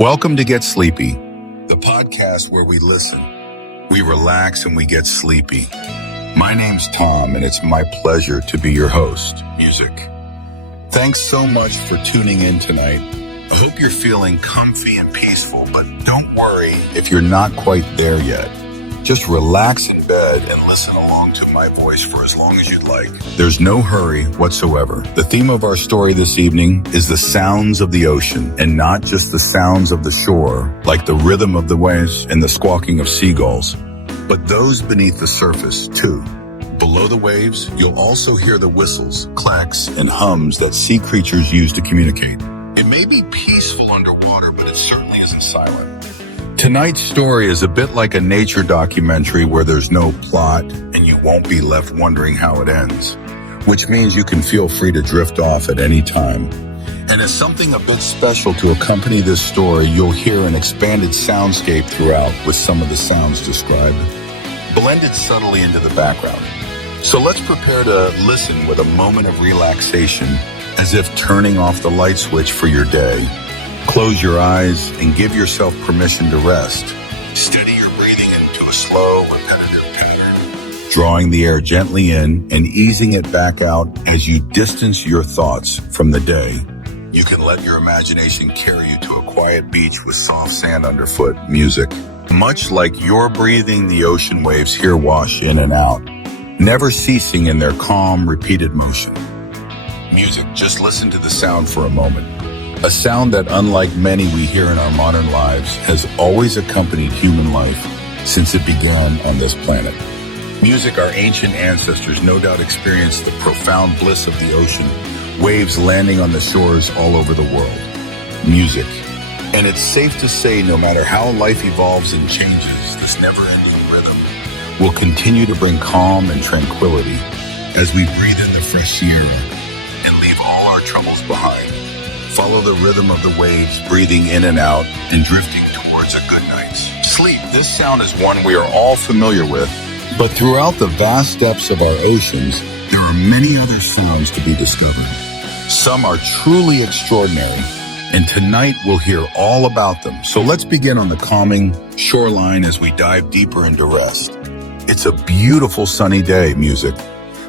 Welcome to Get Sleepy, the podcast where we listen, we relax, and we get sleepy. My name's Tom, and it's my pleasure to be your host, Music. Thanks so much for tuning in tonight. I hope you're feeling comfy and peaceful, but don't worry if you're not quite there yet. Just relax in bed and listen along to my voice for as long as you'd like. There's no hurry whatsoever. The theme of our story this evening is the sounds of the ocean, and not just the sounds of the shore, like the rhythm of the waves and the squawking of seagulls, but those beneath the surface too. Below the waves, you'll also hear the whistles, clacks, and hums that sea creatures use to communicate. It may be peaceful underwater, but it certainly isn't silent. Tonight's story is a bit like a nature documentary where there's no plot and you won't be left wondering how it ends, which means you can feel free to drift off at any time. And as something a bit special to accompany this story, you'll hear an expanded soundscape throughout with some of the sounds described, blended subtly into the background. So let's prepare to listen with a moment of relaxation, as if turning off the light switch for your day. Close your eyes and give yourself permission to rest. Steady your breathing into a slow, repetitive pattern, drawing the air gently in and easing it back out as you distance your thoughts from the day. You can let your imagination carry you to a quiet beach with soft sand underfoot, music. Much like you're breathing, the ocean waves here wash in and out, never ceasing in their calm, repeated motion. Music, just listen to the sound for a moment. A sound that, unlike many we hear in our modern lives, has always accompanied human life since it began on this planet. Music, our ancient ancestors no doubt experienced the profound bliss of the ocean, waves landing on the shores all over the world. Music. And it's safe to say, no matter how life evolves and changes, this never-ending rhythm will continue to bring calm and tranquility as we breathe in the fresh Sierra and leave all our troubles behind. Follow the rhythm of the waves, breathing in and out and drifting towards a good night's sleep. This sound is one we are all familiar with, but throughout the vast depths of our oceans, there are many other sounds to be discovered. Some are truly extraordinary, and tonight we'll hear all about them. So let's begin on the calming shoreline as we dive deeper into rest. It's a beautiful sunny day, Music.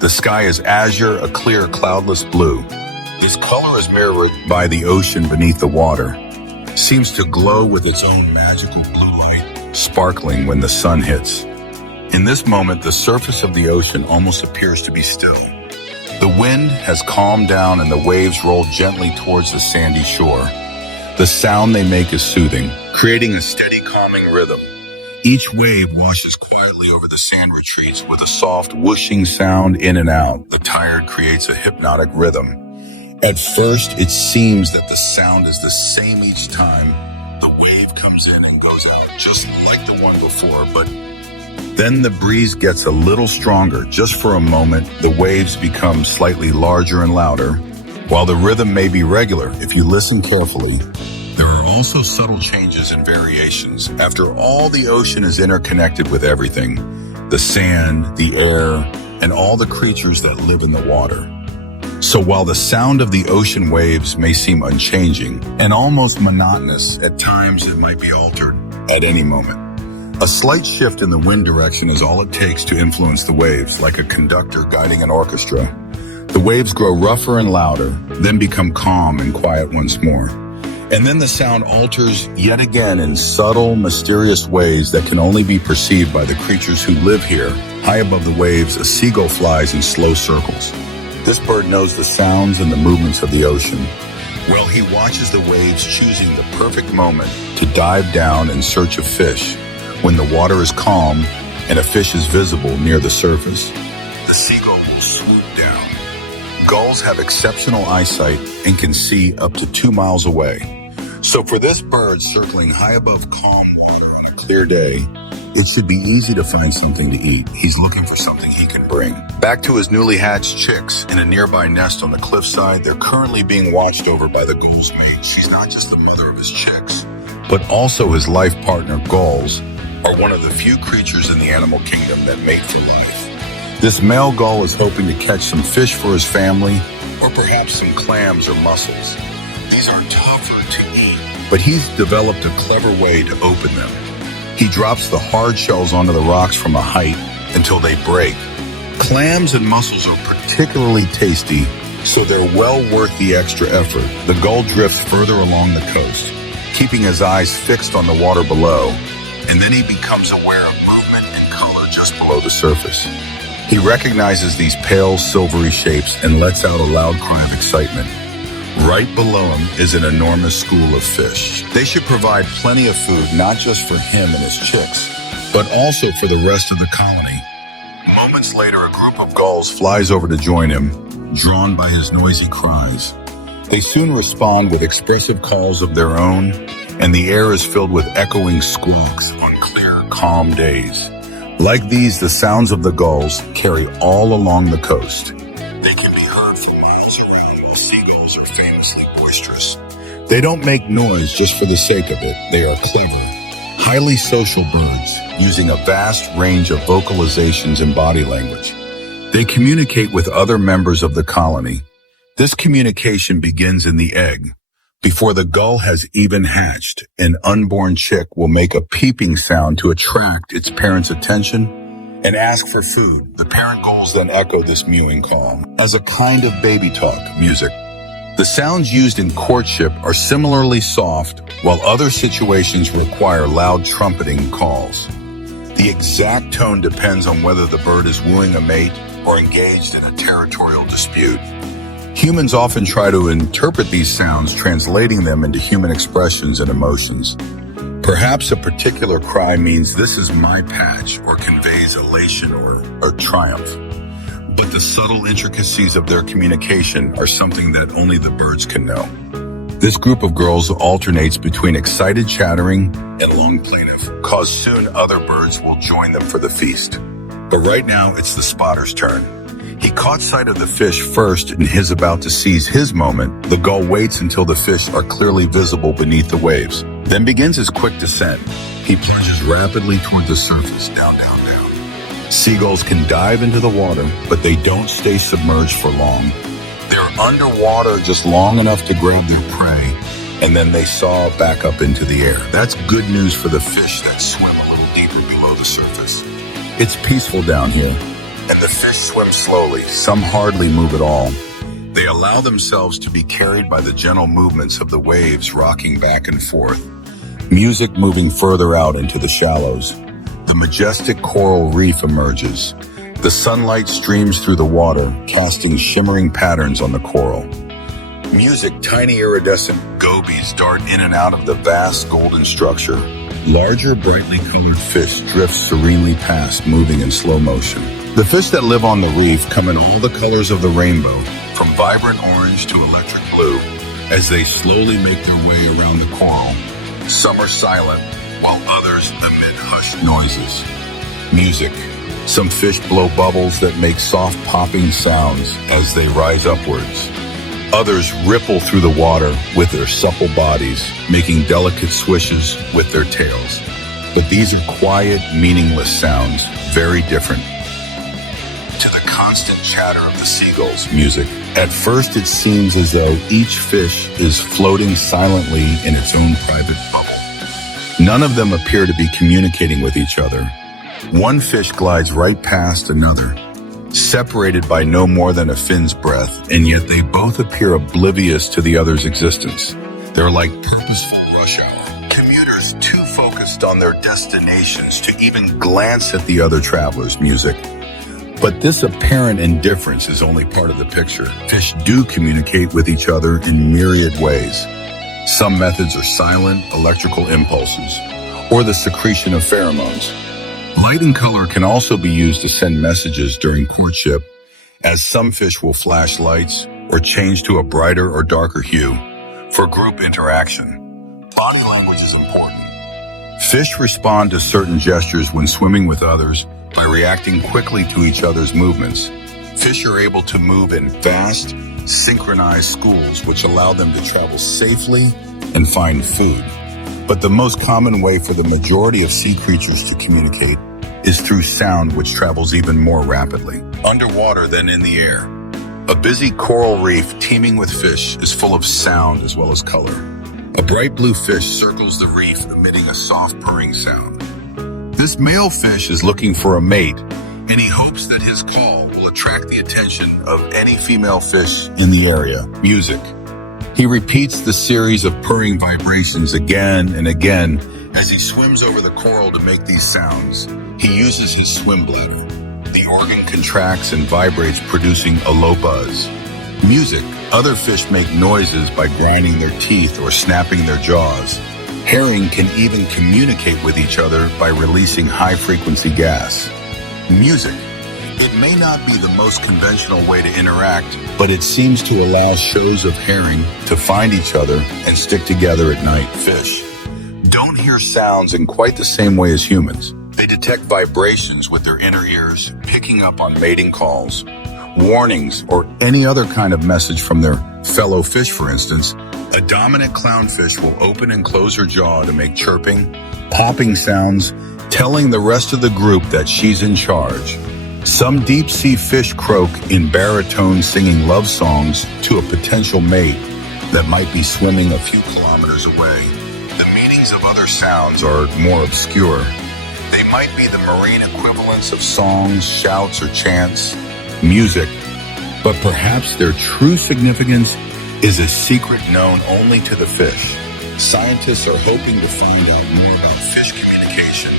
The sky is azure, a clear, cloudless blue. This color is mirrored by the ocean beneath the water. Seems to glow with its own magical blue light, sparkling when the sun hits. In this moment, the surface of the ocean almost appears to be still. The wind has calmed down and the waves roll gently towards the sandy shore. The sound they make is soothing, creating a steady, calming rhythm. Each wave washes quietly over the sand retreats with a soft whooshing sound in and out. The tide creates a hypnotic rhythm. At first, it seems that the sound is the same each time. The wave comes in and goes out, just like the one before, but then the breeze gets a little stronger. Just for a moment, the waves become slightly larger and louder. While the rhythm may be regular, if you listen carefully, there are also subtle changes and variations. After all, the ocean is interconnected with everything: the sand, the air, and all the creatures that live in the water. So while the sound of the ocean waves may seem unchanging and almost monotonous, at times it might be altered at any moment. A slight shift in the wind direction is all it takes to influence the waves, like a conductor guiding an orchestra. The waves grow rougher and louder, then become calm and quiet once more. And then the sound alters yet again in subtle, mysterious ways that can only be perceived by the creatures who live here. High above the waves, a seagull flies in slow circles. This bird knows the sounds and the movements of the ocean. Well, he watches the waves, choosing the perfect moment to dive down in search of fish when the water is calm and a fish is visible near the surface. The seagull will swoop down. Gulls have exceptional eyesight and can see up to 2 miles away. So for this bird circling high above calm water on a clear day, it should be easy to find something to eat. He's looking for something he can bring. Back to his newly hatched chicks in a nearby nest on the cliffside, they're currently being watched over by the gull's mate. She's not just the mother of his chicks, but also his life partner. Gulls are one of the few creatures in the animal kingdom that mate for life. This male gull is hoping to catch some fish for his family, or perhaps some clams or mussels. These are tougher to eat but he's developed a clever way to open them. He drops the hard shells onto the rocks from a height until they break. Clams and mussels are particularly tasty, so they're well worth the extra effort. The gull drifts further along the coast, keeping his eyes fixed on the water below, and then he becomes aware of movement and color just below the surface. He recognizes these pale, silvery shapes and lets out a loud cry of excitement. Right below him is an enormous school of fish. They should provide plenty of food, not just for him and his chicks, but also for the rest of the colony. Moments later, a group of gulls flies over to join him, drawn by his noisy cries. They soon respond with expressive calls of their own, and the air is filled with echoing squawks on clear, calm days. Like these, the sounds of the gulls carry all along the coast. They can be heard for miles around, while seagulls are famously boisterous. They don't make noise just for the sake of it. They are clever, highly social birds, using a vast range of vocalizations and body language. They communicate with other members of the colony. This communication begins in the egg. Before the gull has even hatched, an unborn chick will make a peeping sound to attract its parent's attention and ask for food. The parent gulls then echo this mewing call as a kind of baby talk music. The sounds used in courtship are similarly soft, while other situations require loud trumpeting calls. The exact tone depends on whether the bird is wooing a mate or engaged in a territorial dispute. Humans often try to interpret these sounds, translating them into human expressions and emotions. Perhaps a particular cry means "this is my patch" or conveys elation or triumph. But the subtle intricacies of their communication are something that only the birds can know. This group of girls alternates between excited chattering and long plaintive, cause soon other birds will join them for the feast. But right now, it's the spotter's turn. He caught sight of the fish first and is about to seize his moment. The gull waits until the fish are clearly visible beneath the waves, then begins his quick descent. He plunges rapidly toward the surface, down, down, down. Seagulls can dive into the water, but they don't stay submerged for long. They're underwater just long enough to grab their prey, and then they soar back up into the air. That's good news for the fish that swim a little deeper below the surface. It's peaceful down here, and the fish swim slowly. Some hardly move at all. They allow themselves to be carried by the gentle movements of the waves rocking back and forth. Music moving further out into the shallows. The majestic coral reef emerges. The sunlight streams through the water, casting shimmering patterns on the coral. Music, tiny iridescent gobies dart in and out of the vast golden structure. Larger, brightly colored fish drift serenely past, moving in slow motion. The fish that live on the reef come in all the colors of the rainbow, from vibrant orange to electric blue, as they slowly make their way around the coral. Some are silent, while others emit hushed noises. Music. Some fish blow bubbles that make soft popping sounds as they rise upwards. Others ripple through the water with their supple bodies, making delicate swishes with their tails. But these are quiet, meaningless sounds, very different to the constant chatter of the seagulls' music. At first, it seems as though each fish is floating silently in its own private bubble. None of them appear to be communicating with each other. One fish glides right past another, separated by no more than a fin's breadth, and yet they both appear oblivious to the other's existence. They're like purposeful rush hour commuters, too focused on their destinations to even glance at the other traveler's music. But this apparent indifference is only part of the picture. Fish do communicate with each other in myriad ways. Some methods are silent, electrical impulses, or the secretion of pheromones. Light and color can also be used to send messages during courtship, as some fish will flash lights or change to a brighter or darker hue for group interaction. Body language is important. Fish respond to certain gestures when swimming with others by reacting quickly to each other's movements. Fish are able to move in fast, synchronized schools, which allow them to travel safely and find food. But the most common way for the majority of sea creatures to communicate is through sound, which travels even more rapidly, underwater than in the air. A busy coral reef teeming with fish is full of sound as well as color. A bright blue fish circles the reef, emitting a soft purring sound. This male fish is looking for a mate, and he hopes that his call will attract the attention of any female fish in the area. Music. He repeats the series of purring vibrations again and again as he swims over the coral to make these sounds. He uses his swim bladder. The organ contracts and vibrates, producing a low buzz. Music. Other fish make noises by grinding their teeth or snapping their jaws. Herring can even communicate with each other by releasing high-frequency gas. Music. It may not be the most conventional way to interact, but it seems to allow shows of herring to find each other and stick together at night. Fish don't hear sounds in quite the same way as humans. They detect vibrations with their inner ears, picking up on mating calls, warnings, or any other kind of message from their fellow fish. For instance, a dominant clownfish will open and close her jaw to make chirping, popping sounds, telling the rest of the group that she's in charge. Some deep-sea fish croak in baritone, singing love songs to a potential mate that might be swimming a few kilometers away. The meanings of other sounds are more obscure. They might be the marine equivalents of songs, shouts, or chants. Music, but perhaps their true significance is a secret known only to the fish. Scientists are hoping to find out more about fish communication,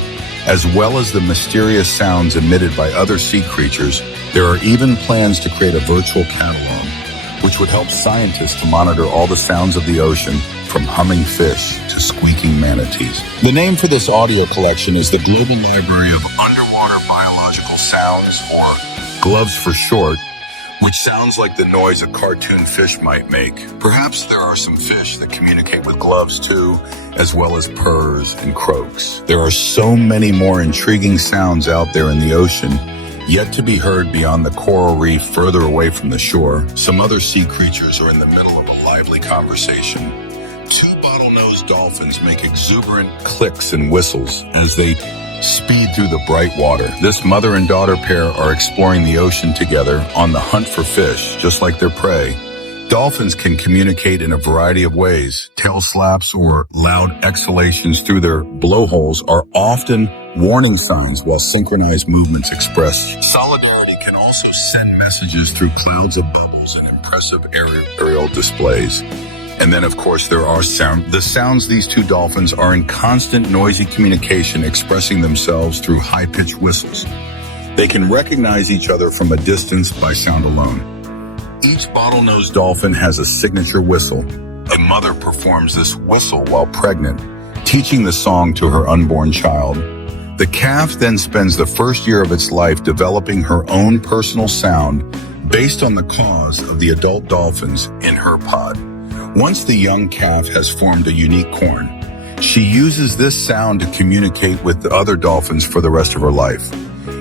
as well as the mysterious sounds emitted by other sea creatures. There are even plans to create a virtual catalog, which would help scientists to monitor all the sounds of the ocean, from humming fish to squeaking manatees. The name for this audio collection is the Global Library of Underwater Biological Sounds, or GLOVES for short, which sounds like the noise a cartoon fish might make. Perhaps there are some fish that communicate with gloves too, as well as purrs and croaks. There are so many more intriguing sounds out there in the ocean, yet to be heard beyond the coral reef further away from the shore. Some other sea creatures are in the middle of a lively conversation. Two bottlenose dolphins make exuberant clicks and whistles as they speed through the bright water. This mother and daughter pair are exploring the ocean together on the hunt for fish, just like their prey. Dolphins can communicate in a variety of ways. Tail slaps or loud exhalations through their blowholes are often warning signs, while synchronized movements express solidarity. Can also send messages through clouds of bubbles and impressive aerial displays. And then, of course, there are the sounds. These two dolphins are in constant noisy communication, expressing themselves through high-pitched whistles. They can recognize each other from a distance by sound alone. Each bottlenose dolphin has a signature whistle. A mother performs this whistle while pregnant, teaching the song to her unborn child. The calf then spends the first year of its life developing her own personal sound based on the calls of the adult dolphins in her pod. Once the young calf has formed a unique horn, she uses this sound to communicate with the other dolphins for the rest of her life.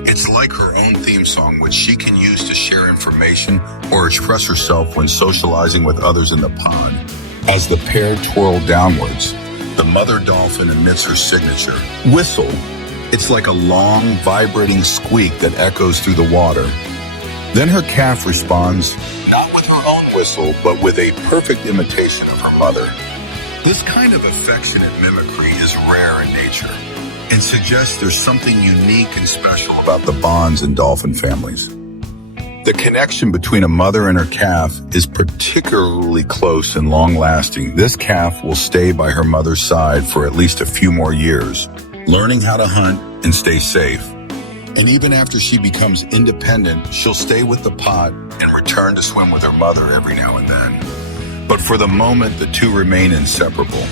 It's like her own theme song, which she can use to share information or express herself when socializing with others in the pond. As the pair twirl downwards, the mother dolphin emits her signature whistle. It's like a long, vibrating squeak that echoes through the water. Then her calf responds, not with her own whistle, but with a perfect imitation of her mother. This kind of affectionate mimicry is rare in nature and suggests there's something unique and special about the bonds in dolphin families. The connection between a mother and her calf is particularly close and long-lasting. This calf will stay by her mother's side for at least a few more years, learning how to hunt and stay safe. And even after she becomes independent, she'll stay with the pod and return to swim with her mother every now and then. But for the moment, the two remain inseparable.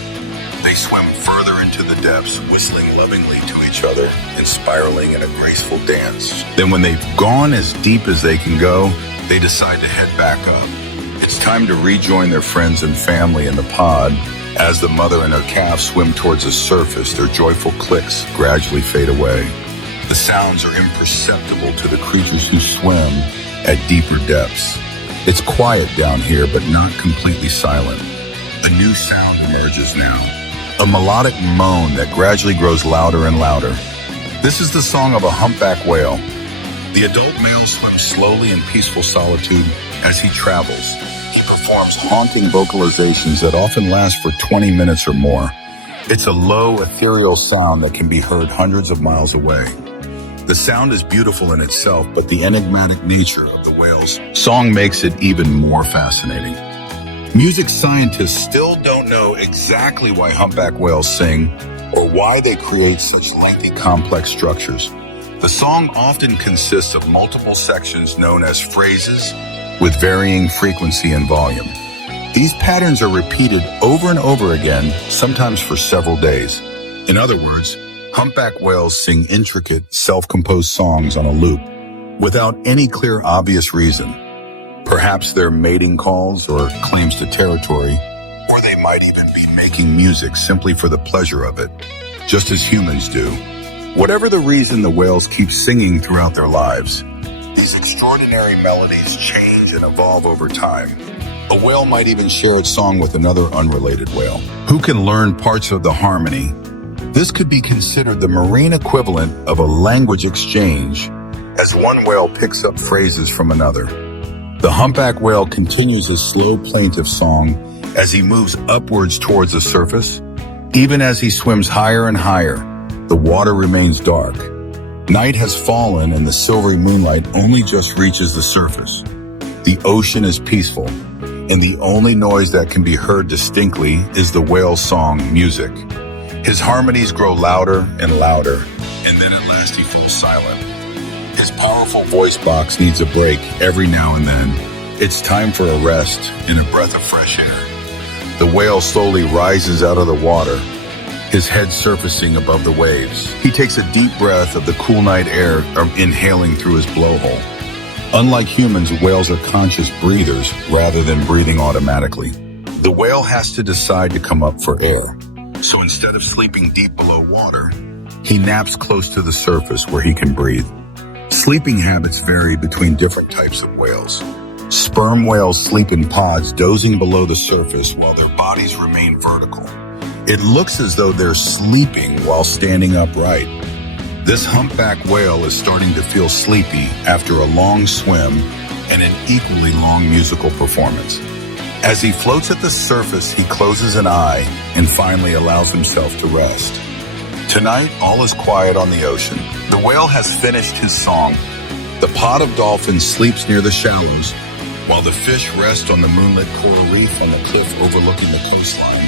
They swim further into the depths, whistling lovingly to each other and spiraling in a graceful dance. Then when they've gone as deep as they can go, they decide to head back up. It's time to rejoin their friends and family in the pod. As the mother and her calf swim towards the surface, their joyful clicks gradually fade away. The sounds are imperceptible to the creatures who swim at deeper depths. It's quiet down here, but not completely silent. A new sound emerges now, a melodic moan that gradually grows louder and louder. This is the song of a humpback whale. The adult male swims slowly in peaceful solitude as he travels, He performs haunting vocalizations that often last for 20 minutes or more. It's a low, ethereal sound that can be heard hundreds of miles away. The sound is beautiful in itself, but the enigmatic nature of the whale's song makes it even more fascinating. Music scientists still don't know exactly why humpback whales sing or why they create such lengthy, complex structures. The song often consists of multiple sections known as phrases with varying frequency and volume. These patterns are repeated over and over again, sometimes for several days. In other words, humpback whales sing intricate, self-composed songs on a loop without any clear, obvious reason. Perhaps they're mating calls or claims to territory, or they might even be making music simply for the pleasure of it, just as humans do. Whatever the reason, the whales keep singing throughout their lives. These extraordinary melodies change and evolve over time. A whale might even share its song with another unrelated whale, who can learn parts of the harmony. This could be considered the marine equivalent of a language exchange, as one whale picks up phrases from another. The humpback whale continues his slow, plaintive song as he moves upwards towards the surface. Even as he swims higher and higher, the water remains dark. Night has fallen and the silvery moonlight only just reaches the surface. The ocean is peaceful, and the only noise that can be heard distinctly is the whale's song, music. His harmonies grow louder and louder, and then at last he falls silent. His powerful voice box needs a break every now and then. It's time for a rest and a breath of fresh air. The whale slowly rises out of the water, his head surfacing above the waves. He takes a deep breath of the cool night air, inhaling through his blowhole. Unlike humans, whales are conscious breathers rather than breathing automatically. The whale has to decide to come up for air. So instead of sleeping deep below water, he naps close to the surface where he can breathe. Sleeping habits vary between different types of whales. Sperm whales sleep in pods, dozing below the surface while their bodies remain vertical. It looks as though they're sleeping while standing upright. This humpback whale is starting to feel sleepy after a long swim and an equally long musical performance. As he floats at the surface, he closes an eye and finally allows himself to rest. Tonight, all is quiet on the ocean. The whale has finished his song. The pod of dolphins sleeps near the shallows, while the fish rest on the moonlit coral reef on the cliff overlooking the coastline.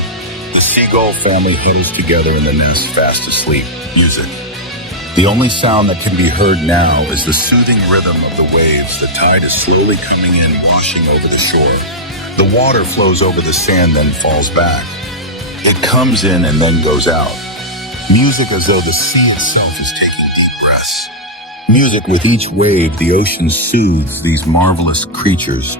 The seagull family huddles together in the nest, fast asleep. Music. The only sound that can be heard now is the soothing rhythm of the waves. The tide is slowly coming in, washing over the shore. The water flows over the sand, then falls back. It comes in and then goes out. Music as though the sea itself is taking deep breaths. Music with each wave, the ocean soothes these marvelous creatures,